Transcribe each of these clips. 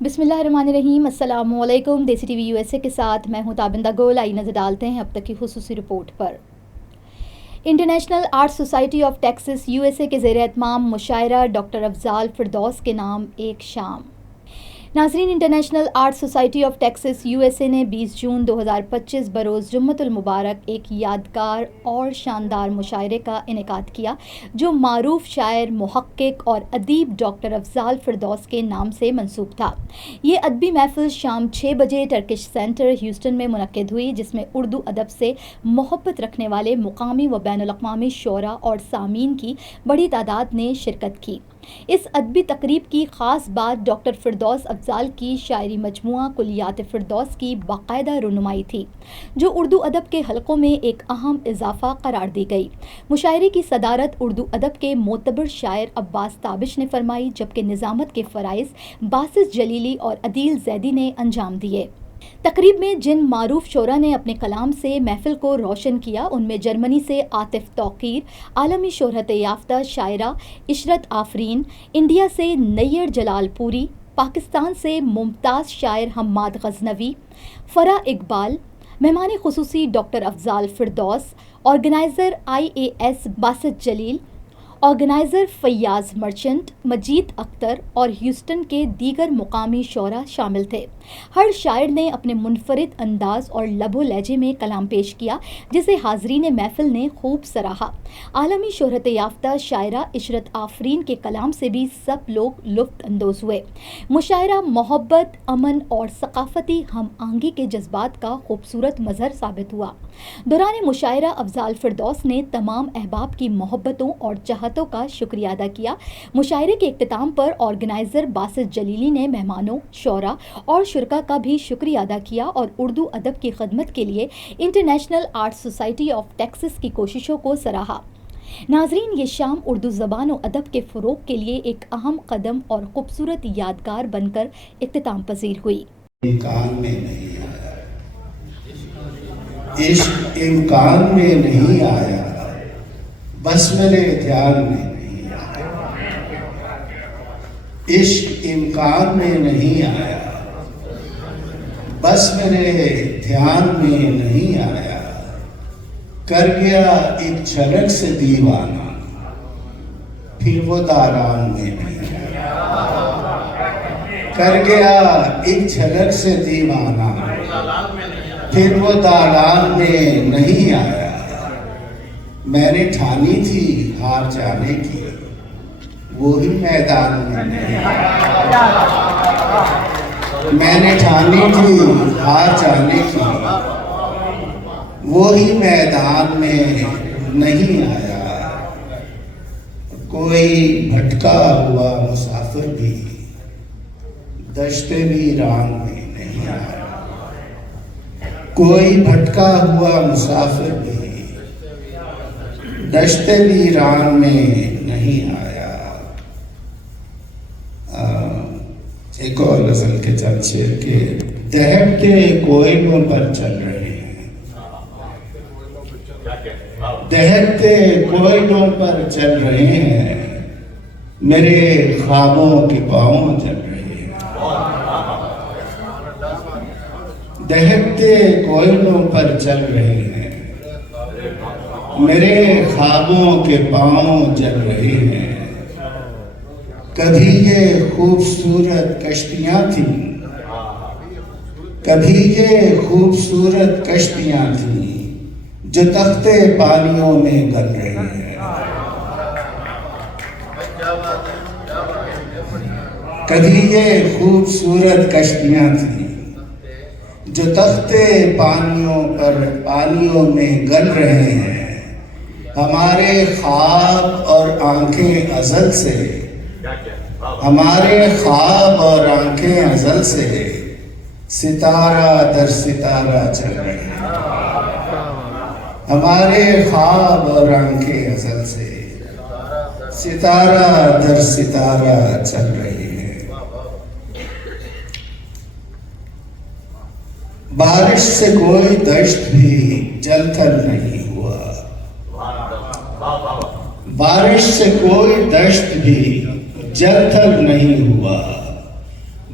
بسم اللہ الرحمن الرحیم۔ السلام علیکم۔ دیسی T V U S A کے ساتھ میں ہوں تابندہ گول۔ آئی نظر ڈالتے ہیں اب تک کی خصوصی report per. International art society of Texas U S A کے زیر اہتمام مشاعرہ ڈاکٹر افضال فردوس کے نام ایک شام۔ ناظرین، international art society of Texas U S A نے 20 جون 2025 بروز جمعۃ المبارک ایک یادگار اور شاندار مشاعرے کا انعقاد کیا جو معروف شاعر، محقق اور ادیب ڈاکٹر افضال فردوس کے نام سے منسوب تھا۔ یہ ادبی محفل شام 6 بجے ٹرکش سینٹر ہیوسٹن میں منعقد ہوئی، جس میں اردو ادب سے محبت رکھنے والے مقامی و بین الاقوامی شعراء اور سامعین کی بڑی تعداد نے شرکت کی۔ اس ادبی تقریب کی خاص بات ڈاکٹر فردوس افضال کی شاعری مجموعہ کلیات فردوس کی باقاعدہ رونمائی تھی، جو اردو ادب کے حلقوں میں ایک اہم اضافہ قرار دی گئی۔ مشاعرے کی صدارت اردو ادب کے معتبر شاعر عباس تابش نے فرمائی، جبکہ نظامت کے فرائض باسط جلیلی اور عدیل زیدی نے انجام دیے۔ تقریب میں جن معروف شعراء نے اپنے کلام سے محفل کو روشن کیا، ان میں جرمنی سے عاطف توقیر، عالمی شہرت یافتہ شاعرہ عشرت آفرین، انڈیا سے نیّر جلال پوری، پاکستان سے ممتاز شاعر حماد غزنوی، فرح اقبال، مہمان خصوصی doctor Afzal Firdous, organiser IAS Basit Jalil, organiser Fayyaz Merchant, Majeed Akhtar اور ہیوسٹن کے دیگر مقامی شعراء شامل تھے۔ ہر شاعر نے اپنے منفرد انداز اور لب و لہجے میں کلام پیش کیا، جسے حاضرین محفل نے خوب سراہا۔ عالمی شہرت یافتہ شاعرہ عشرت آفرین کے کلام سے بھی سب لوگ لطف اندوز ہوئے۔ مشاعرہ محبت، امن اور ثقافتی ہم آہنگی کے جذبات کا خوبصورت مظہر ثابت ہوا۔ دوران مشاعرہ افضال فردوس نے تمام احباب کی محبتوں اور چاہتوں کا شکریہ ادا کیا۔ مشاعرے کے اختتام پر آرگنائزر باسط جلیلی نے مہمانوں، شعراء اور شرکاء کا بھی شکریہ ادا کیا اور اردو ادب کی خدمت کے لیے international art society of Texas کی کوششوں کو سراہا۔ ناظرین، یہ شام اردو زبان و ادب کے فروغ کے لیے ایک اہم قدم اور خوبصورت یادگار بن کر اختتام پذیر ہوئی۔ امکان میں نہیں آیا، عشق امکان میں نہیں آیا، بس میرے دھیان میں نہیں آیا، عشق امکان میں نہیں آیا، بس میرے دھیان میں نہیں آیا، کر گیا ایک جھلک سے دیوانہ، پھر وہ دالان میں نہیں آیا، کر گیا ایک جھلک سے دیوانہ، پھر وہ دالان میں نہیں آیا، میں نے ٹھانی تھی ہار جانے کی، وہی میدان میں نہیں آیا، میں نے ٹھانی تھی ہار جانے کی، وہی میدان میں نہیں آیا، کوئی بھٹکا ہوا مسافر بھی دشت ویران میں نہیں آیا، کوئی بھٹکا ہوا مسافر بھی دشت ویران میں نہیں آیا۔ ایک اور غزل کے چند شعر کے دہکتے کوئلوں پر چل رہے ہیں، دہکتے کوئلوں پر چل رہے ہیں، میرے خوابوں کے پاؤں چل رہے ہیں، دہکتے کوئلوں پر چل رہے ہیں، میرے خوابوں کے پاؤں چل رہے ہیں، کبھی یہ خوبصورت کشتیاں تھیں، کبھی یہ خوبصورت کشتیاں تھیں جو تختے پانیوں میں گل رہے ہیں، کبھی یہ خوبصورت کشتیاں تھیں جو تختے پانیوں میں گل رہے ہیں، ہمارے خواب اور آنکھیں ازل سے، ہمارے خواب اور آنکھیں ازل سے ستارہ در ستارہ چل رہے ہیں، ہمارے خواب اور آنکھیں ازل سے ستارہ در ستارہ چل رہے ہیں۔ بارش سے کوئی دشت بھی جل تھل نہیں ہوا، بارش سے کوئی دشت بھی جل تھل نہیں ہوا،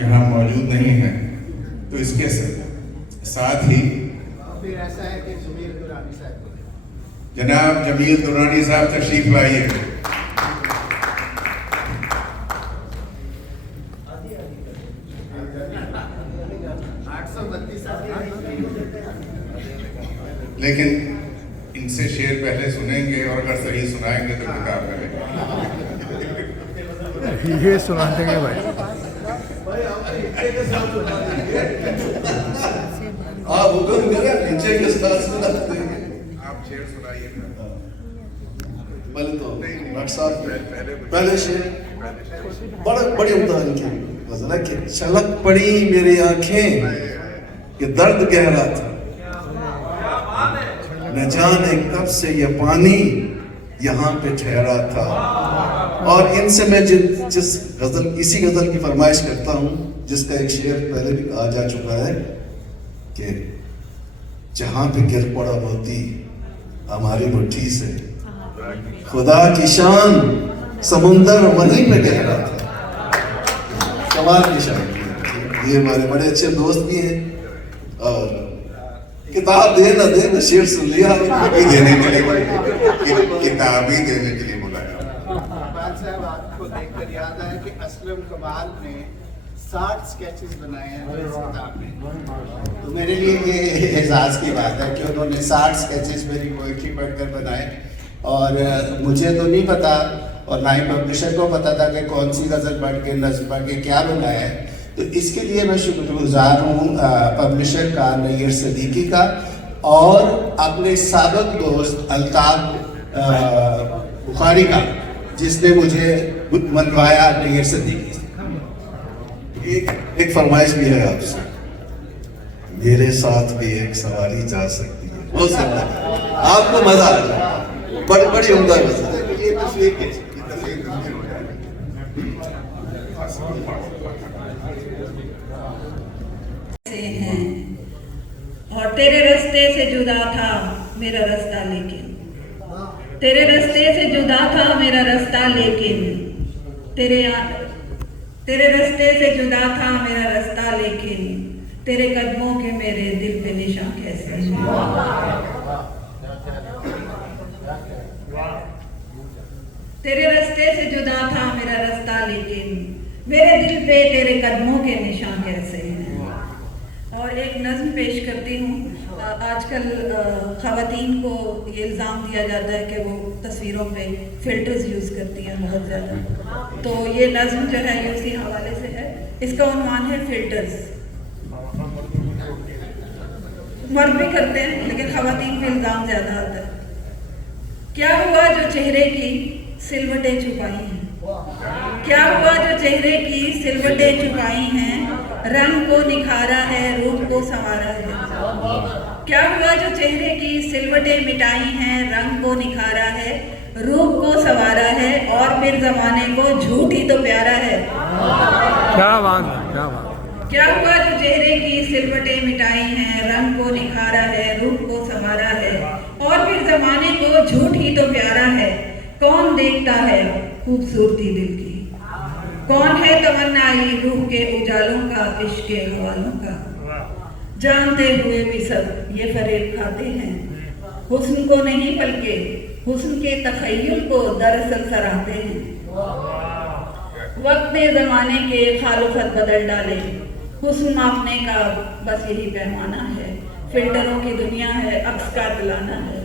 یہاں موجود نہیں ہیں، تو اس کے ساتھ ہی جناب جمیل درانی صاحب تشریف لائیے۔ لیکن ان سے شعر پہلے سنیں گے، اور اگر صحیح سنائیں گے تو کتاب کریں گے۔ یہ سنا دیں گے بھائی۔ آپ حکم کریں، نیچے کے ساتھ سناتے ہیں۔ آپ شعر سنائیے۔ پہلے تو ڈاکٹر صاحب پہلے شعر بڑی عمدہ ان کی غزل ہے کہ چھلک پڑی میری آنکھیں، یہ درد گہرا تھا، نہ جانے کب سے یہ پانی یہاں پہ ٹھہرا تھا۔ اور ان سے میں اسی غزل کی فرمائش کرتا ہوں، جس کا ایک شعر پہلے بھی کہا جا چکا ہے کہ جہاں پہ گر پڑا موتی ہماری مٹھی سے، خدا کی شان سمندر وہیں پہ گہرا تھا۔ کمال کی شان، یہ ہمارے بڑے اچھے دوست بھی ہیں، اور کتاب دے نہ دے نہ شعر سن لیا، دینے کے لیے کتاب ہی دینے کے لیے بلایا۔ اقبال صاحب، آپ کو دیکھ کر یاد آیا کہ اسلم کمال نے 60 سکیچز بنائے ہیں اس کتاب میں، تو میرے لیے یہ اعزاز کی بات ہے کہ انہوں نے 60 سکیچز میری پوئٹری پڑھ کر بنائے، اور مجھے تو نہیں پتا اور نہ ہی پبلشر کو پتا تھا کہ کون سی غزل پڑھ کے نظم پڑھ کے کیا بنایا ہے۔ تو اس کے لیے میں شکر گزار ہوں پبلشر کا نیر صدیقی کا، اور اپنے سابق دوست الطاف بخاری کا، جس نے مجھے منوایا نیر صدیقی سے۔ ایک فرمائش بھی ہے آپ سے، میرے ساتھ بھی ایک سواری جا سکتی ہے، بہت سندر ہے، آپ کو مزہ آ جائے، بڑی عمدہ غزل ہے۔ اور تیرے رستے سے جدا تھا میرا رستہ لیکن، تیرے رستے سے جدا تھا میرا رستہ لیکن، تیرے رستے سے جدا تھا میرا رستہ لیکن، تیرے قدموں کے میرے دل پہ نشاں کیسے ہیں۔ تیرے رستے سے جدا تھا میرا رستہ لیکن، میرے دل پہ تیرے قدموں کے نشان کیسے ہیں۔ اور ایک نظم پیش کرتی ہوں۔ آج کل خواتین کو یہ الزام دیا جاتا ہے کہ وہ تصویروں پہ فلٹرز یوز کرتی ہیں بہت زیادہ، تو یہ نظم جو ہے یہ اسی حوالے سے ہے۔ اس کا عنوان ہے فلٹرز۔ مرد بھی کرتے ہیں لیکن خواتین پہ الزام زیادہ آتا ہے۔ کیا ہوا جو چہرے کی سلوٹیں چھپائی ہیں، کیا ہوا جو چہرے کی سلوٹیں چھپائی ہیں، رنگ کو نکھارا ہے روپ کو سنوارا ہے۔ کیا ہوا جو چہرے کی سلوٹیں مٹائی ہیں، رنگ کو نکھارا ہے روپ کو سنوارا ہے، اور پھر زمانے کو جھوٹ ہی تو پیارا ہے۔ کیا بات ہے، کیا بات۔ کیا ہوا جو چہرے کی سلوٹیں مٹائی ہیں، رنگ کو نکھارا ہے روپ کو سنوارا ہے، اور پھر زمانے کو جھوٹ ہی تو پیارا ہے۔ کون دیکھتا ہے خوبصورتی دل کی، کون ہے تمنائی روح کے اجالوں کا، عشق کے حوالوں کا، جانتے ہوئے بھی سب یہ فریب کھاتے ہیں، حسن کو نہیں بلکہ حسن کے تخیل کو دراصل سراہتے ہیں۔ وقت نے زمانے کے خالفت بدل ڈالے، حسن ماپنے کا بس یہی پیمانہ ہے، فلٹروں کی دنیا ہے عکس کا دلانا ہے۔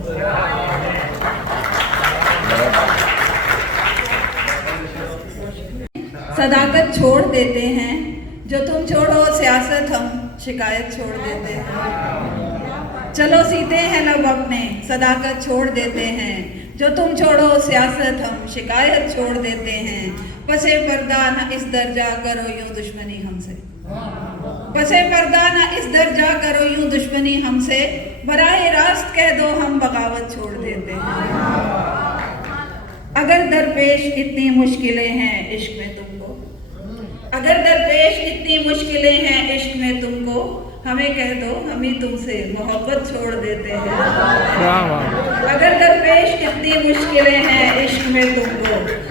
صداقت چھوڑ دیتے ہیں جو تم چھوڑو سیاست، ہم شکایت چھوڑ دیتے ہیں۔ چلو سیتے ہیں لب اپنے، صداقت چھوڑ دیتے ہیں، جو تم چھوڑو سیاست، ہم شکایت چھوڑ دیتے ہیں۔ پسے پردہ نہ اس درجہ کرو یوں دشمنی ہم سے، پسے پردہ نہ اس درجہ کرو یوں دشمنی ہم سے، براہ راست کہہ دو ہم بغاوت چھوڑ دیتے ہیں۔ اگر درپیش اتنی مشکلیں ہیں عشق میں تم کو، اگر درپیش اتنی مشکلیں ہیں عشق میں تم کو، ہمیں کہہ دو ہم ہی تم سے محبت چھوڑ دیتے ہیں۔ اگر درپیش اتنی مشکلیں ہیں عشق میں تم کو،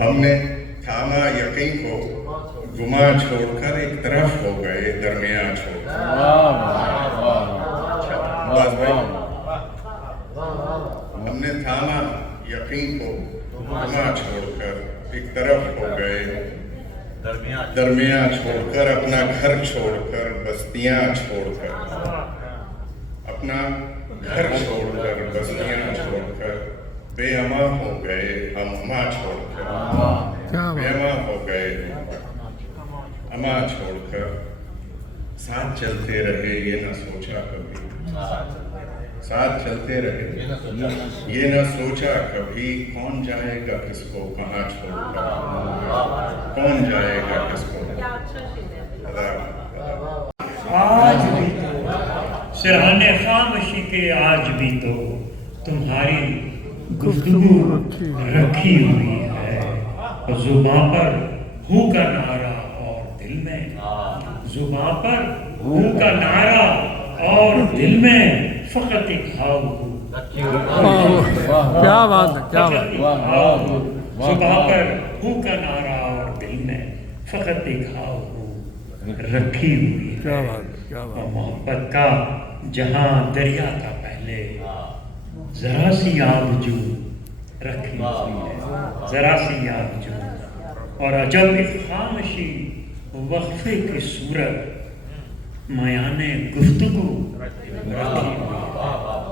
ہم نے تھاما یقین کو، گما چھوڑ کر ایک طرف ہو گئے درمیان چھوڑ کر. بس بھائی، ہم نے تھاما یقین کو، گما چھوڑ کر ایک طرف ہو گئے درمیان چھوڑ کر، اپنا گھر چھوڑ کر، بستیاں چھوڑ کر، اپنا گھر چھوڑ کر، بستیاں چھوڑ کر، بے اما ہو گئے ہم اما چھوڑ کر، بے اما ہو گئے اما چھوڑ کر. ساتھ چلتے رہے یہ نہ سوچا کبھی، ساتھ چلتے رہے یہ نہ سوچا کبھی، کون جائے گا کس کو کہاں چھوڑ کر، کون جائے گا کس کو. آج بھی تو سرہانے خاموشی کے، آج بھی تو تمہاری گفتگو رکھی ہوئی ہے، زباں پر ہو کا نعرہ اور دل میں، زباں پر ہو کا نعرہ اور دل میں فقط ایک ہاؤ ہو. کیا بات ہے، کیا بات. زباں پر ہو کا نعرہ اور دل میں فقط ایک ہاؤ ہو رکھی ہوئی ہے. کیا بات ہے، کیا بات. اور محبت کا جہاں دریا تھا پہلے، ذرا سی آبجو رکھی ہوئی ہے، ذرا سی آبجو. اور عجب ایک خاموشی وقفے کی صورت میان گفتگو رکھی ہوئی ہے،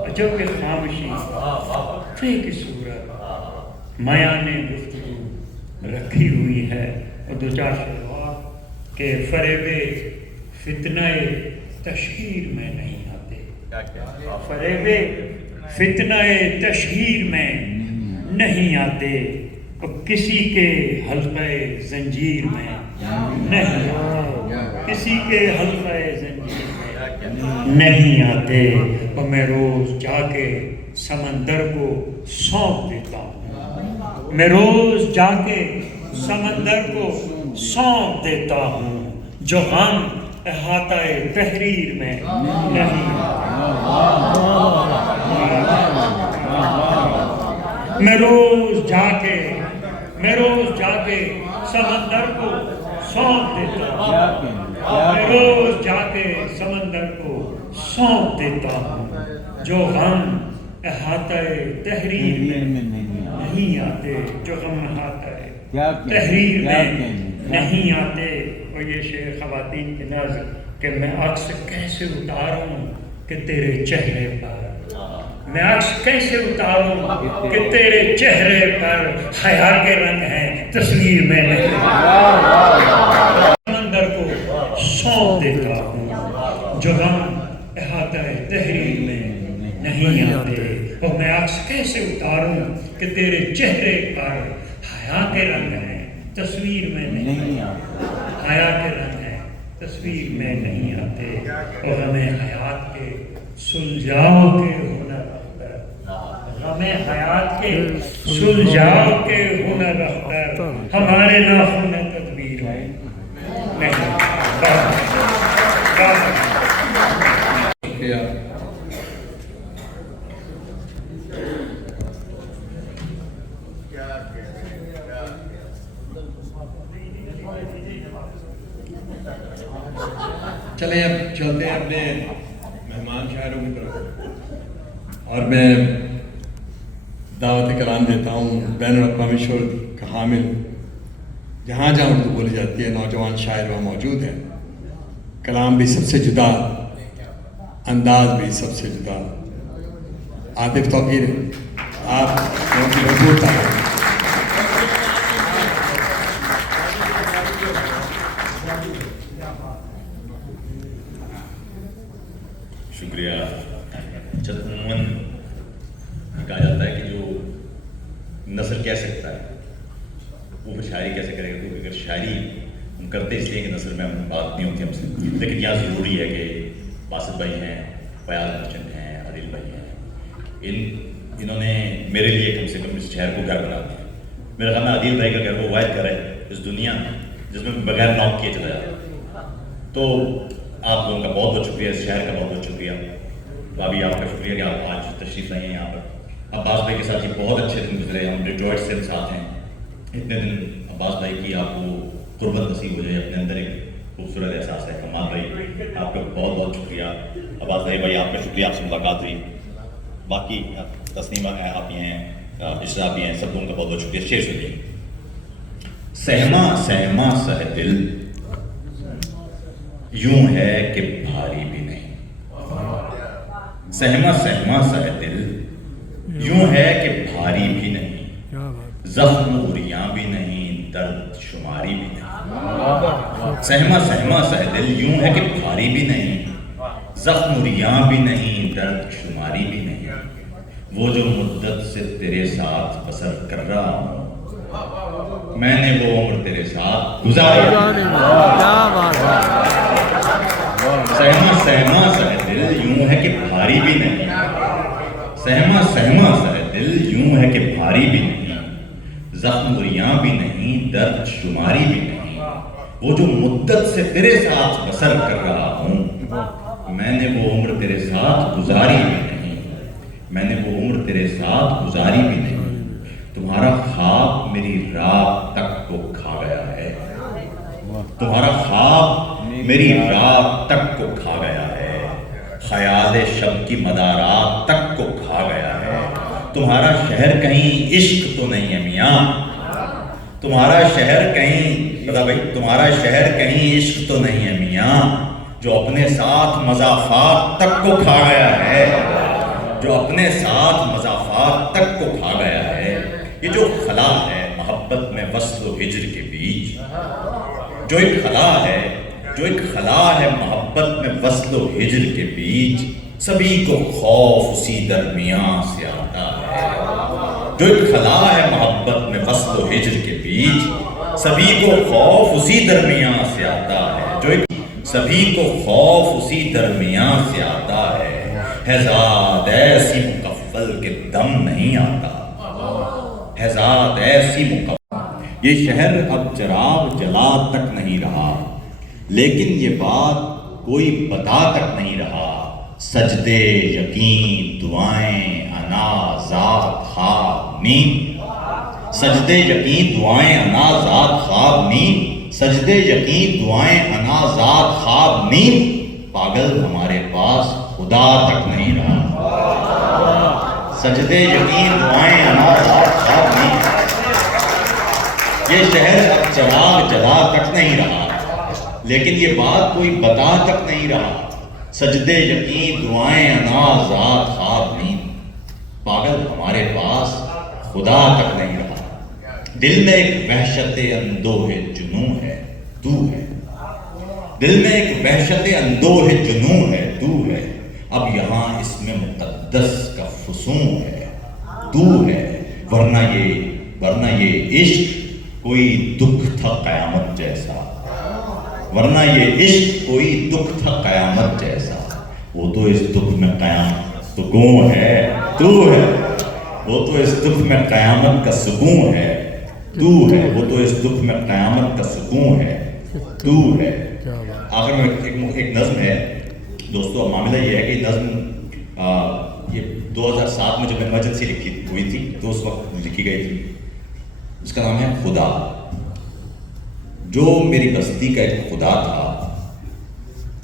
عجب ایک خاموشی وقفے کی صورت میان گفتگو رکھی ہوئی ہے. اور دو چار شعرات کہ فریب فتنہ تشہیر میں نہیں آتے، فریب فتنہ تشہیر میں نہیں آتے، کسی کے حلقہ زنجیر میں نہیں آتے، کسی کے حلقہ زنجیر میں نہیں آتے. اور میں روز جا کے سمندر کو سونپ دیتا ہوں، میں روز جا کے سمندر کو سونپ دیتا ہوں، جو غم احاطہ تحریر میں نہیں آتا. میں روز جا کے سمندر کو سونپ دیتا ہوں، میں روز جا کے سمندر کو سونپ دیتا ہوں، جو غم احاطہ تحریر میں نہیں آتے، جو غم احاطہ تحریر میں نہیں آتے. اور یہ شعر خواتین کی نظر کہ میں عکس کیسے اتاروں کہ تیرے چہرے پر، میں عکس کیسے اتاروں کہ تیرے چہرے پر حیا کے رنگ ہیں تصویر میں نہیں. سمندر کو سونپ دیتا ہوں، جو غم احاطہ تحریر میں نہیں آتے. اور میں عکس کیسے اتاروں کہ تیرے چہرے پر حیا کے رنگ ہیں تصویر میں نہیں آتے، حیا کے رنگ ہیں تصویر میں نہیں آتے. اور ہمیں حیات کے سلجھاؤ کے ہنر اختر، ہمیں حیات کے سلجھاؤ کے ہنر اختر، ہمارے ناخن تدبیر میں نہیں. چلیں اب چلتے ہیں اپنے مہمان شاعروں کی طرف، اور میں دعوت کلام دیتا ہوں بین الاقوامی شعر کا حامل، جہاں جہاں اردو بولی جاتی ہے نوجوان شاعر وہاں موجود ہیں. کلام بھی سب سے جدا، انداز بھی سب سے جدا. عاطف توقیر آپ کی بھرپور تعریف. شکریہ. عموماً کہا جاتا ہے کہ جو نثر کہہ سکتا ہے وہ پھر شاعری کیسے کرے گا، کیونکہ اگر شاعری ہم کرتے اس لیے کہ نثر میں ہم بات نہیں ہوتی ہم سے. لیکن یہاں ضروری ہے کہ باسط بھائی ہیں، فیاض مرچنٹ ہیں، عادل بھائی ہیں، انہوں نے میرے لیے کم سے کم اس شہر کو گھر بنا دیا. میرا خیال ہے عادل بھائی کا گھر وہ واحد گھر ہے اس دنیا میں جس میں بغیر نوک کیے چلا جاتا. تو آپ لوگوں کا بہت بہت شکریہ، اس شہر کا بہت بہت شکریہ. بھابھی آپ کا شکریہ کہ آپ آج تشریف لائے ہیں یہاں پر. عباس بھائی کے ساتھ یہ بہت اچھے دن گزرے، ہم ڈیٹروئٹ سے ساتھ ہیں. اتنے دن عباس بھائی کی آپ کو قربت نصیب ہو جائے، اپنے اندر ایک خوبصورت احساس ہے. کمال بھائی آپ کا بہت بہت شکریہ. عباس بھائی آپ کا شکریہ، آپ سے ملاقات ہوئی. باقی تسنیمہ آپ ہی ہیں، اشرا بھی ہیں، سب لوگوں کا بہت بہت شکریہ. شعر سنیے. سہما سہما سہ دل یوں ہے کہ بھاری بھی نہیں. سہما سہما سہ دل یوں ہے کہ بھاری بھی نہیں. زخم اریاں بھی نہیں، درد شماری بھی نہیں. سہما سہما سہ دل یوں ہے کہ بھاری بھی نہیں، زخم اریاں بھی نہیں، درد شماری بھی نہیں. وہ جو مدت سے تیرے ساتھ بسر کر رہا ہوں، میں نے وہ عمر تیرے ساتھ گزاری. سہما سہما سہ دل یوں ہے کہ بھاری بھی نہیں. سہما سہما سہ دل یوں ہے کہ بھاری بھی نہیں، زخم اریاں بھی نہیں، درد شماری بھی نہیں. وہ جو مدت سے تیرے ساتھ بسر کر رہا ہوں، میں نے وہ عمر تیرے ساتھ گزاری بھی نہیں. میں نے وہ عمر تیرے ساتھ گزاری بھی نہیں. تمہارا خواب میری رات تک کو کھا گیا ہے. تمہارا خواب میری رات تک کو کھا گیا ہے. خیال شب کی مدارات تک کو کھا گیا ہے. تمہارا شہر کہیں عشق تو نہیں ہے میاں. تمہارا شہر کہیں بتا بھائی، تمہارا شہر کہیں عشق تو نہیں ہے میاں، جو اپنے ساتھ مضافات تک کو کھا گیا ہے. جو اپنے ساتھ مضافات تک کو کھا گیا ہے. یہ جو خلا ہے محبت میں وصل و ہجر کے بیچ، جو ایک خلا ہے، جو ایک خلا ہے محبت میں وصل و ہجر کے بیچ، سبھی کو خوف اسی درمیان سے آتا ہے. جو ایک خلا ہے محبت میں وصل و ہجر کے بیچ، سبھی کو خوف اسی درمیان سے آتا ہے. جو ایک سبھی کو خوف اسی درمیان سے آتا ہے. ہے ذات ایسی مکفل کہ دم نہیں آتا. ہے ذات ایسی مکفل. یہ شہر اب چراغ جلا تک نہیں رہا، لیکن یہ بات کوئی بتا تک نہیں رہا. سجدے یقین دعائیں انا ذات خواب نیند. سجدے یقین دعائیں انا ذات خواب نیند. سجدے یقین دعائیں انا ذات خواب نیند. پاگل ہمارے پاس خدا تک نہیں رہا. سجدے یقین دعائیں انا ذات خواب نیند. یہ شہر اب چراغ جلا تک نہیں رہا، لیکن یہ بات کوئی بتا تک نہیں رہا. سجدے یقین دعائیں انا ذات خواب نیند. پاگل ہمارے پاس خدا تک نہیں رہا. دل میں ایک وحشت اندوہ جنوں ہے تو ہے. دل میں ایک وحشت اندوہ جنوں ہے تو ہے. اب یہاں اس میں مقدس کا فسوں ہے تو ہے. ورنہ یہ عشق کوئی دکھ تھا قیامت جیسا. ورنہ یہ عشق کوئی دکھ تھا قیامت جیسا. وہ تو اس دکھ میں قیامت سکون ہے تو ہے. وہ تو اس دکھ میں قیامت کا سکون ہے تو ہے. وہ تو اس دکھ میں قیامت کا سکون ہے تو ہے. آخر میں ایک نظم ہے دوستو. اب معاملہ یہ ہے کہ نظم یہ 2007 میں جب ایمرجنسی لکھی ہوئی تھی تو اس وقت لکھی گئی تھی. اس کا نام ہے خدا. جو میری بستی کا ایک خدا تھا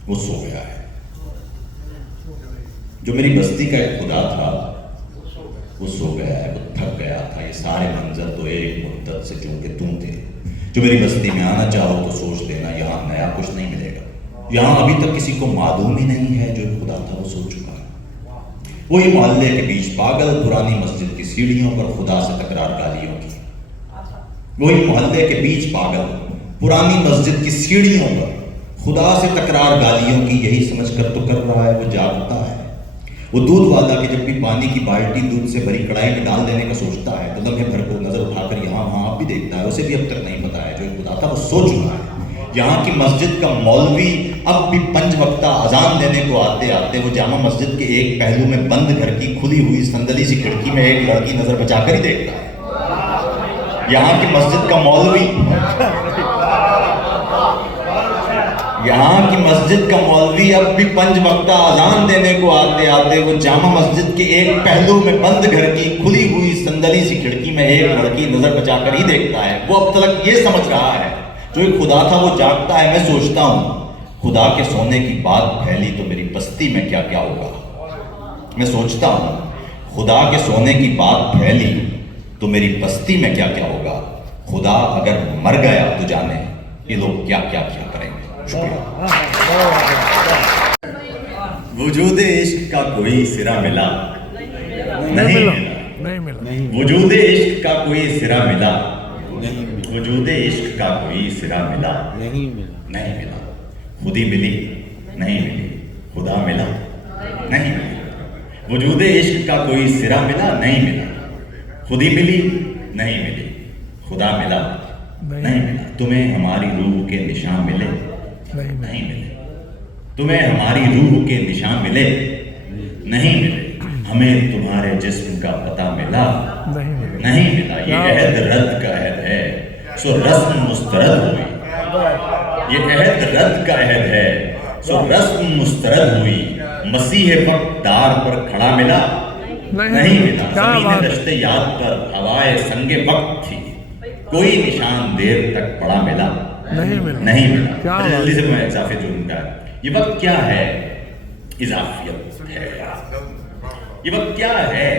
وہ سو گیا ہے. جو میری بستی کا ایک خدا تھا وہ سو گیا ہے. وہ تھک گیا تھا. یہ سارے منظر تو ایک مدت سے چونکہ تم تھے. جو میری بستی میں آنا چاہو تو سوچ لینا یہاں نیا کچھ نہیں ملے گا. یہاں ابھی تک کسی کو معلوم ہی نہیں ہے. جو خدا تھا وہ سو چکا ہے. وہی محلے کے بیچ پاگل پرانی مسجد کی سیڑھیوں پر خدا سے تکرار گالیوں کی. وہی محلے کے بیچ پاگل پرانی مسجد کی سیڑھیوں پر خدا سے تکرار گالیوں کی. یہی سمجھ کر تو کر رہا ہے وہ جاگتا ہے. وہ دودھ والا کہ جب بھی پانی کی بالٹی دودھ سے بھری کڑائی میں ڈال دینے کا سوچتا ہے تو لمحے بھر کو نظر اٹھا کر یہاں وہاں اب بھی دیکھتا ہے. اسے بھی اب تک نہیں پتا ہے جو خدا تھا وہ سو چکا ہے. یہاں کی مسجد کا مولوی اب بھی 5 وقتہ اذان دینے کو آتے آتے وہ جامع مسجد کے ایک پہلو میں بند گھر کی کھلی ہوئی صندلی سی کھڑکی میں ایک لڑکی نظر بچا کر ہی دیکھتا ہے. یہاں کی مسجد کا مولوی اب بھی 5 وقتہ اذان دینے کو آتے آتے وہ جامع مسجد کے ایک پہلو میں بند گھر کی کھلی ہوئی صندلی پتلی سی کھڑکی میں ایک لڑکی نظر بچا کر ہی دیکھتا ہے. وہ اب تک یہ سمجھ رہا ہے جو ایک خدا تھا وہ جاگتا ہے. میں سوچتا ہوں خدا کے سونے کی بات پھیلی تو میری بستی میں کیا کیا ہوگا. میں سوچتا ہوں خدا کے سونے کی بات پھیلی تو میری بستی میں کیا کیا ہوگا. خدا اگر مر گیا تو جانے یہ لوگ کیا کیا کریں گے. شکریہ. وجود عشق کا کوئی سرا ملا نہیں ملا. وجود عشق کا کوئی سرا ملا. وجود عشق کا کوئی سرا ملا نہیں ملا. خودی ملی نہیں ملی. خدا ملا نہیں ملا. وجود عشق کا کوئی سرا ملا نہیں ملا. خودی ملی نہیں ملی. خدا ملا نہیں ملا. تمہیں ہماری روح کے نشان ملے نہیں ملے. تمہیں ہماری روح کے نشان ملے نہیں ملے. ہمیں تمہارے جسم کا پتہ ملا نہیں ملا. یہ عہد رد کا عہد ہے سو رسم مسترد ہوئی. یہ عہد رد کا عہد ہے سو رسم مسترد ہوئی. مسیح وقت دار پر کھڑا ملا نہیں ملا. زمین دشت یاد پر ہوائے سنگ وقت تھی. کوئی نشان دیر تک پڑا ملا نہیں ملا. جلدی سے میں اضافے جرم کا یہ وقت کیا ہے. اضافیت ہے. یہ وقت کیا ہے.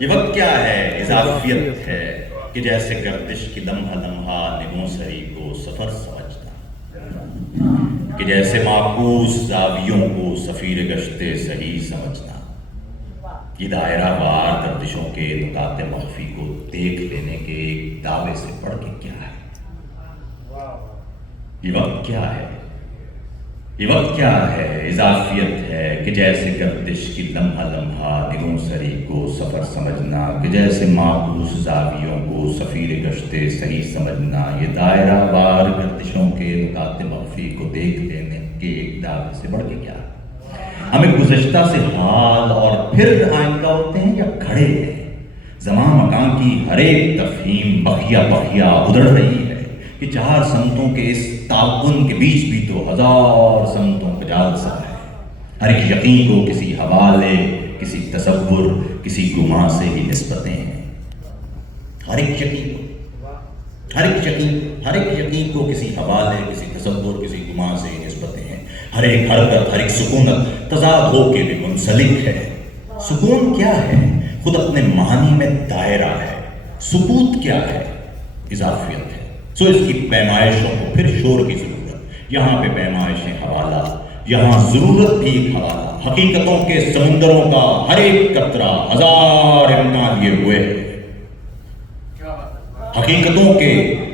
یہ وقت کیا ہے. اضافیت ہے کہ جیسے گردش کی لمحہ لمحہ نگوں سری کو سفر سمجھنا. کہ جیسے معکوس زاویوں کو سفیر گشتے صحیح سمجھنا. یہ دائرہ وار گردشوں کے نکات مخفی کو دیکھ لینے کے ایک دعوے سے بڑھ کے کیا ہے. یہ وقت کیا ہے. یہ وقت کیا ہے. اضافیت ہے کہ جیسے گردش کی لمحہ لمحہ نگوں سری کو سفر سمجھنا. کہ جیسے معکوس زاویوں کو سفیر گشتے صحیح سمجھنا. یہ دائرہ وار گردشوں کے نکات مخفی کو دیکھ لینے کے ایک دعوے سے بڑھ کے کیا ہے. ہمیں گزشتہ سے حال اور پھر آئندہ ہوتے ہیں یا کھڑے ہیں. زمان مکان کی ہر ایک تفہیم بخیا بخیا ادھڑ رہی ہے کہ چار سمتوں کے اس تعاون کے بیچ بھی تو ہزار سمتوں کا جال سا ہے. ہر ایک یقین کو کسی حوالے کسی تصور کسی گمان سے ہی نسبتیں ہیں. ہر ایک یقین کو ہر ایک یقین کو کسی حوالے کسی تصور کسی گمان سے ہی نسبتیں ہیں. ہر ایک حرکت ہر ایک سکونت تضاد ہو کے بھی منسلک ہے. سکون کیا ہے. خود اپنے معنی میں دائرہ ہے. سکوت کیا ہے. اضافیت ہے. سو اس کی پیمائشوں کو پھر شور کی ضرورت. یہاں پہ پیمائشیں حوالہ یہاں ضرورت بھی ایک حوالہ. حقیقتوں کے سمندروں کا ہر ایک قطرہ ہزار امکان لیے ہوئے. حقیقتوں کے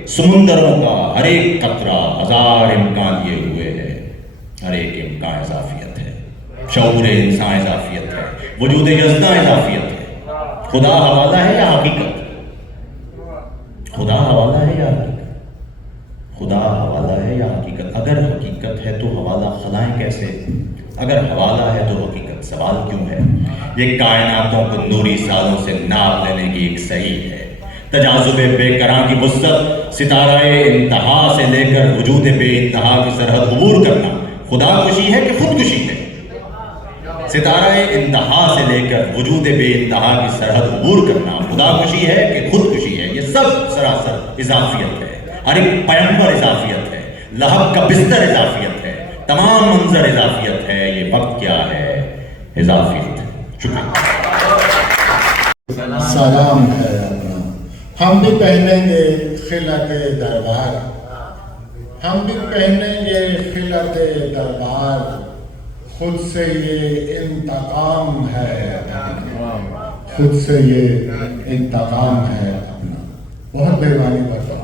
سمندروں کا ہر ایک قطرہ ہزار امکان لیے ہوئے ہے. ہر ایک امکان اضافیت ہے. شعور انسان اضافیت ہے. وجود یزدہ اضافیت ہے. خدا حوالہ ہے یا حقیقت. خدا حوالہ ہے یا حقیقت. خدا حوالہ ہے یا حقیقت. اگر حقیقت ہے تو حوالہ خلائیں کیسے. اگر حوالہ ہے تو حقیقت سوال کیوں ہے. یہ کائناتوں کو نوری سالوں سے ناپ لینے کی ایک صحیح ہے. تجاذب بے قرار کی وسعت ستارہ انتہا سے لے کر وجود بے انتہا کی سرحد عبور کرنا خدا کشی ہے کہ خودکشی ہے. ستارہ انتہا سے لے کر وجود بے انتہا کی سرحد عبور کرنا خدا کشی ہے کہ خودکشی ہے. یہ سب سراسر اضافیت ہے. ہر ایک پیمبر اضافیت ہے. لہب کا بستر اضافیت ہے. تمام منظر اضافیت ہے. یہ وقت کیا ہے. اضافیت ہے. شکریہ. سلام ہے اپنا. ہم بھی پہنیں گے خلعت دربار. ہم بھی پہنیں گے خلعت دربار. خود سے یہ انتقام ہے اپنا. خود سے یہ انتقام ہے اپنا. بہت مہربانی کرتا ہوں.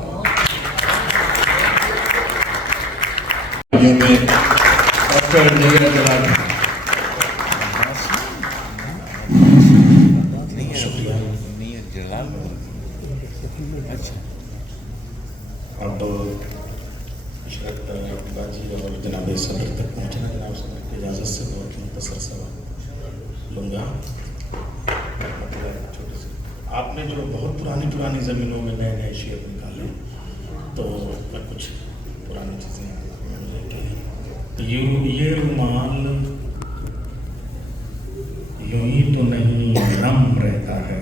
اب عشرت باجی اور جناب صدر تک پہنچنا. جناب صدر کی اجازت سے بہت مختصر سوال لوں گا. چھوٹے سے آپ نے جو بہت پرانی زمینوں میں نئے نئے شعر نکالے تو میں کچھ پرانی چیزیں یہ رومال یوں ہی تو نہیں نم رہتا ہے.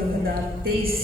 2023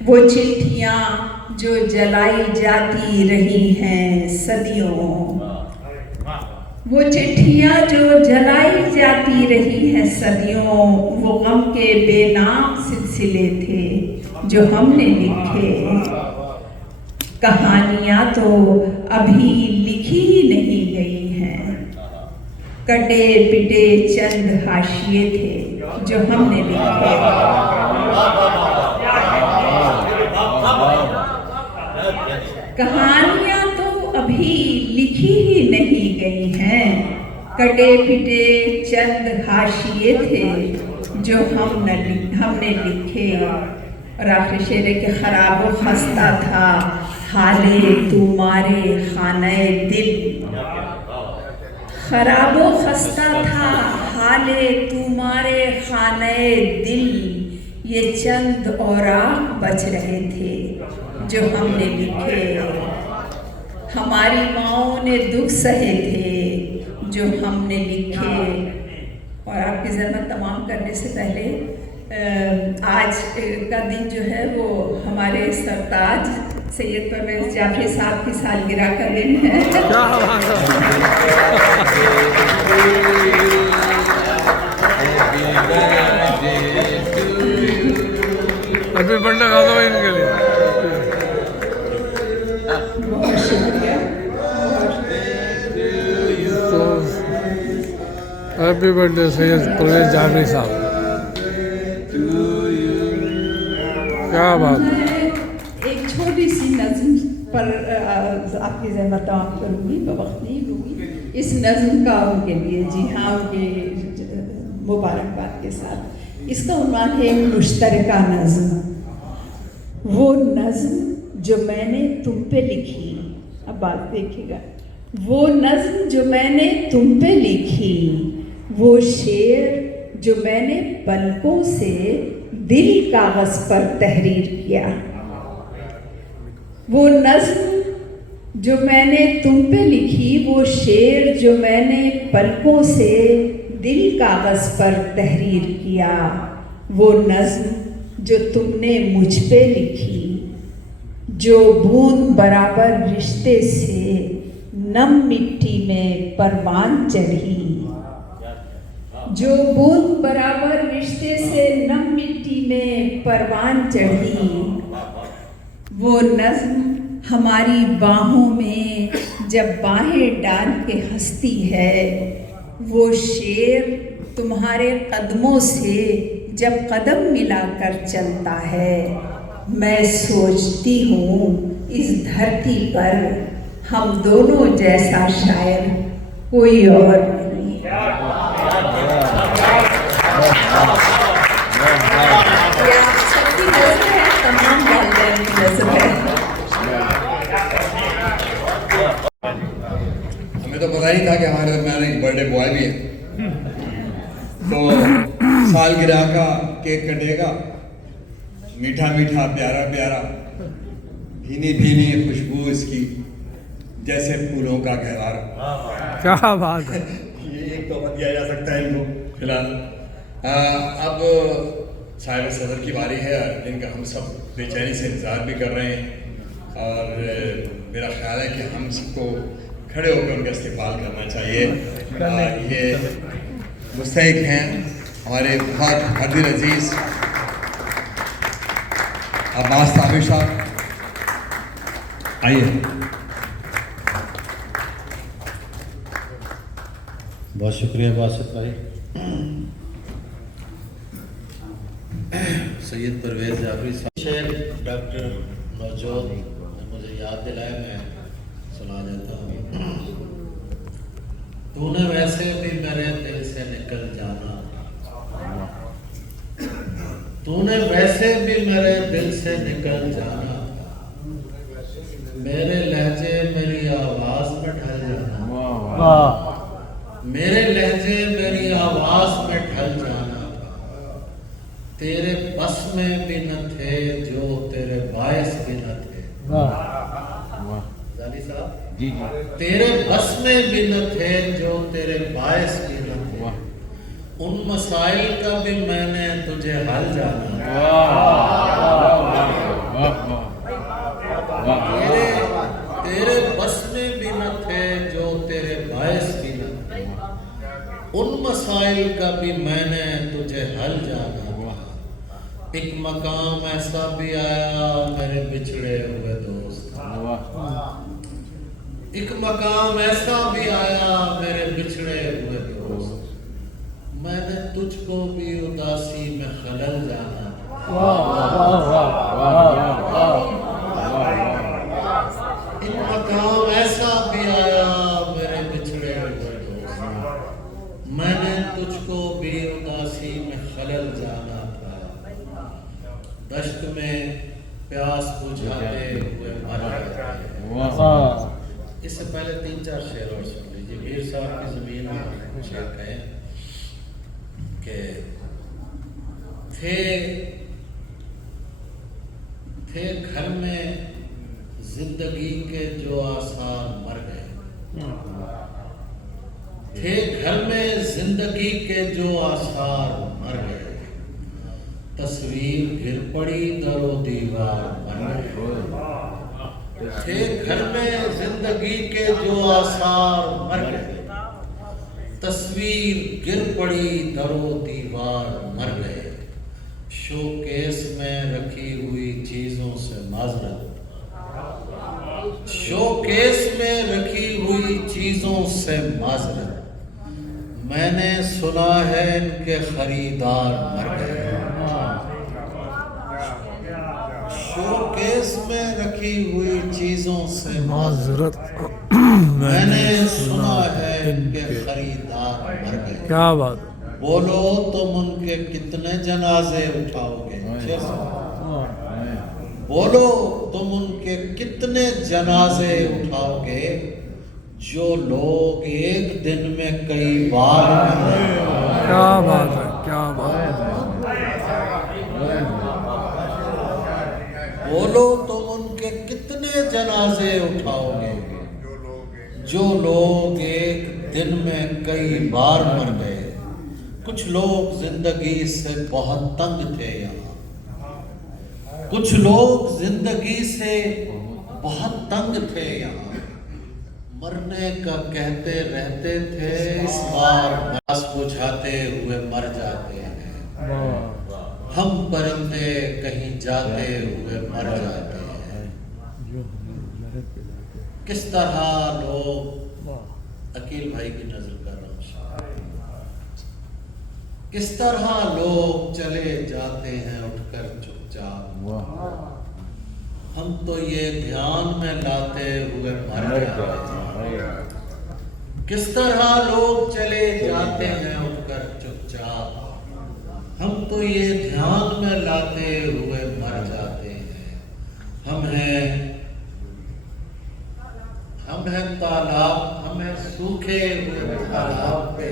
وہ چٹھیاں جو جلائی جاتی رہی ہیں صدیوں، وہ چٹھیاں جو جلائی جاتی رہی ہیں صدیوں، وہ غم کے بے نام سلسلے تھے جو ہم نے لکھے، کہانیاں تو ابھی لکھی ہی نہیں گئی ہیں، کٹے پٹے چند حاشیے تھے جو ہم نے لکھے، کہانیاں تو ابھی لکھی ہی نہیں گئی ہیں، کٹے پٹے چند حاشیے تھے جو ہم نے لکھے۔ اور آخر شعر ہے کہ خراب و خستہ تھا حالِ تمہارے خانہ دل، خراب و خستہ تھا حالِ تمہارے خانہ دل، یہ چند اوراق بچ رہے تھے جو ہم نے لکھے، ہماری ماؤں نے دکھ سہے تھے جو ہم نے لکھے۔ اور آپ کی زحمت تمام کرنے سے پہلے آج کا دن جو ہے وہ ہمارے سرتاج سید پرویز جعفری صاحب کی سالگرہ کا دن ہے۔ ہیپی برتھڈے گا دو ان کے لیے۔ بہت شکریہ۔ ہیپی برتھڈے سید پرویز جعفری صاحب، کیا بات ہے۔ میں ایک چھوٹی سی نظم پر آپ کی زحمت تمام کروں گی، وقت نہیں لوں گی۔ اس نظم کا ان کے لیے، جی ہاں، ان کے مبارکباد کے ساتھ، اس کا عنوان ہے مشترکہ نظم۔ وہ نظم جو میں نے تم پہ لکھی، اب بات دیکھیے گا، وہ نظم جو میں نے تم پہ لکھی، وہ شعر جو میں نے پلکوں سے دل کاغذ پر تحریر کیا، وہ نظم جو میں نے تم پہ لکھی، وہ شعر جو میں نے پلکوں سے دل کاغذ پر تحریر کیا، وہ نظم جو تم نے مجھ پہ لکھی، جو بوند برابر رشتے سے نم مٹی میں پروان چڑھی، جو بوند برابر رشتے سے نم مٹی میں پروان چڑھی، وہ نظم ہماری باہوں میں جب باہیں ڈال کے ہنستی ہے، وہ شعر تمہارے قدموں سے جب قدم ملا کر چلتا ہے، میں سوچتی ہوں اس دھرتی پر ہم دونوں جیسا شاعر کوئی اور نہیں۔ تمام والدین کی نظر ہے۔ ہمیں تو پتہ ہی تھا کہ ہمارے درمیان ایک برتھ ڈے بوائے بھی ہے، تو سالگرہ کا کیک کٹے گا، میٹھا میٹھا پیارا پیارا، بھینی بھینی خوشبو اس کی جیسے پھولوں کا گہوارہ۔ کیا بات ہے، یہ ایک تحفہ دیا جا سکتا ہے ان کو فی الحال۔ اب صاحب صدر کی باری ہے جن کا ہم سب بے چینی سے انتظار بھی کر رہے ہیں، اور میرا خیال ہے کہ ہم سب کو کھڑے ہو کر ان کا استقبال کرنا چاہیے۔ یہ مستحق ہیں ہمارے بہت قدر عزیز عباس طاہر صاحب، آئیے۔ بہت شکریہ باسط بھائی۔ سید پرویز جعفری صاحب شعر ڈاکٹر نوجود نے مجھے یاد دلایا، میں سنا دیتا ہوں۔ تو نے ویسے بھی میرے دل سے نکل جانا، تو نے ویسے بھی میرے دل سے نکل جانا، میرے لہجے میری آواز میں ڈھل جانا، میرے لہجے میری آواز میں ڈھل جانا، تیرے بس میں بھی نہ تھے جو تیرے باعث بھی نہ تھے۔ غازی صاحب جی جی، تیرے بس میں بھی نہ تھے جو تیرے باعث بھی نہ تھے، ان مسائل کا بھی میں نے تجھے حل جانا، تیرے بس میں بھی نہ تھے جو تیرے باعث بھی نہ تھے، ان مسائل کا بھی میں نے تجھے حل جانا تھا۔ ایک مقام ایسا بھی آیا میرے بچھڑے ہوئے دوست، ایک مقام ایسا بھی آیا میرے بچھڑے ہوئے دوست، میں نے تجھ کو بھی اداسی میں خلل جانا تھا۔ ایک مقام ایسا بھی آیا میرے بچھڑے ہوئے دوست، میں نے تجھ کو بھی اداسی میں خلل جانا تھا۔ دشت میں پیاس بجھاتے ہوئے مر گئے۔ اس سے پہلے 3-4 شعر اور سن لیجیے۔ میر صاحب کی زمین میں شعر کہیں کہ تھے گھر میں زندگی کے جو آثار مر گئے، تھے گھر میں زندگی کے جو آثار مر گئے، تصویر گر پڑی در و دیوار مر گئے، تھے گھر میں زندگی کے جو آثار مر گئے، تصویر گر پڑی در و دیوار مر گئے، شوکیس میں رکھی ہوئی چیزوں سے معذرت، شوکیس میں رکھی ہوئی چیزوں سے معذرت، میں نے سنا ہے ان کے خریدار مر گئے، شوکیس میں رکھی ہوئی چیزوں سے معذرت، میں نے سنا ہے ان کے خریدار مر گئے۔ کیا بات، بولو تم ان کے کتنے جنازے اٹھاؤ گے، بولو تم ان کے کتنے جنازے اٹھاؤ گے، جو لوگ ایک دن میں کئی بار مرے۔ کیا بات ہے، کیا بات ہے۔ بولو تم ان کے کتنے جنازے اٹھاؤ گے، جو لوگ ایک دن میں کئی بار مر گئے۔ کچھ لوگ زندگی سے بہت تنگ تھے یہاں، کچھ لوگ زندگی سے بہت تنگ تھے یہاں، مرنے کا کہتے رہتے تھے، اس بار پیاس بجھاتے ہوئے مر جاتے ہیں، ہم پرندے کہیں جاتے ہوئے مر جاتے ہیں۔ کس طرح لوگ، عقیل بھائی کی نظر کر رہا ہوں، کس طرح لوگ چلے جاتے ہیں اٹھ کر چپ چاپ، ہم تو یہ دھیان میں لاتے ہوئے مر جاتے ہیں۔ کس طرح لوگ چلے جاتے ہیں اٹھ کر چپ چاپ، ہم تو یہ دھیان میں لاتے ہوئے مر جاتے ہیں۔ ہم ہیں تالاب، ہم ہیں سوکھے ہوئے تالاب پہ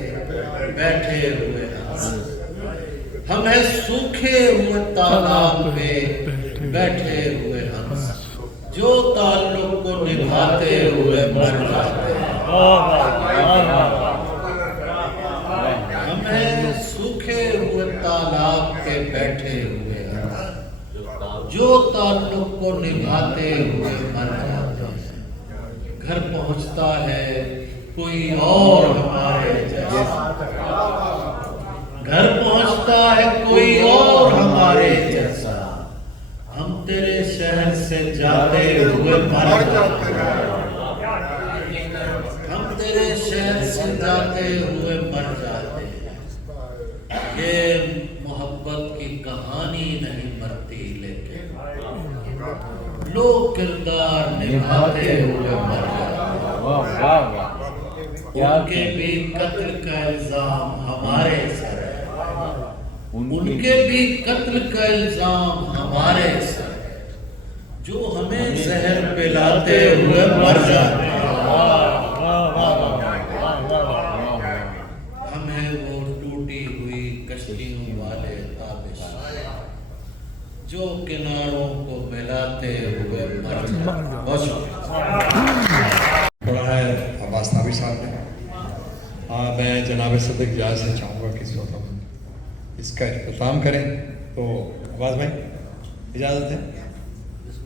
بیٹھے ہوئے ہنس، ہم ہیں سوکھے ہوئے تالاب پہ بیٹھے ہوئے ہنس، جو تعلق کو نبھاتے ہوئے مر جاتے ہیں۔ ہم ہیں سوکھے ہوئے تالاب پہ بیٹھے ہوئے ہنس، جو تعلق کو نبھاتے ہوئے مر جاتے ہیں۔ گھر پہنچتا ہے کوئی اور ہمارے جیسا، گھر پہنچتا ہے کوئی اور ہمارے جیسا، ہم تیرے شہر سے جاتے ہوئے مر جاتے ہیں، ہم تیرے شہر سے جاتے ہوئے مر جاتے ہیں۔ یہ محبت کی کہانی نہیں مرتی، لیکن لوگ کردار نبھاتے ہوئے مر جاتے ہیں۔ ان کے بھی قتل کا الزام ہمارے سر ہے، ان کے بھی قتل کا الزام ہمارے سر ہے، جو ہمیں زہر پلاتے ہوئے مر جاتے ہیں۔ ہم ہیں وہ ٹوٹی ہوئی کشتیوں والے تابش، جو کناروں کو ملاتے ہوئے مر جاتے ہیں۔ پڑھا ہے عباس نابی صاحب نے۔ میں جناب صدر اجازت سے چاہوں گا کہ اس وقت ہم اس کا اختتام کریں، تو عباس بھائی اجازت ہے؟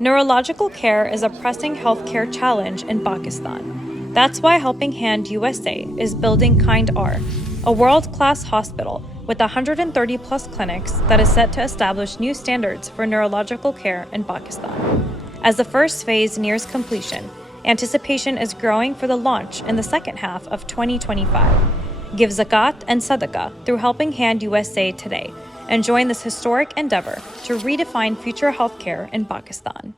Neurological care is a pressing healthcare challenge in Pakistan. That's why Helping Hand USA is building Kind R, a world-class hospital with 130 plus clinics that is set to establish new standards for neurological care in Pakistan. As the first phase nears completion, anticipation is growing for the launch in the second half of 2025. Give zakat and sadaqah through Helping Hand USA today and join this historic endeavor to redefine future healthcare in Pakistan.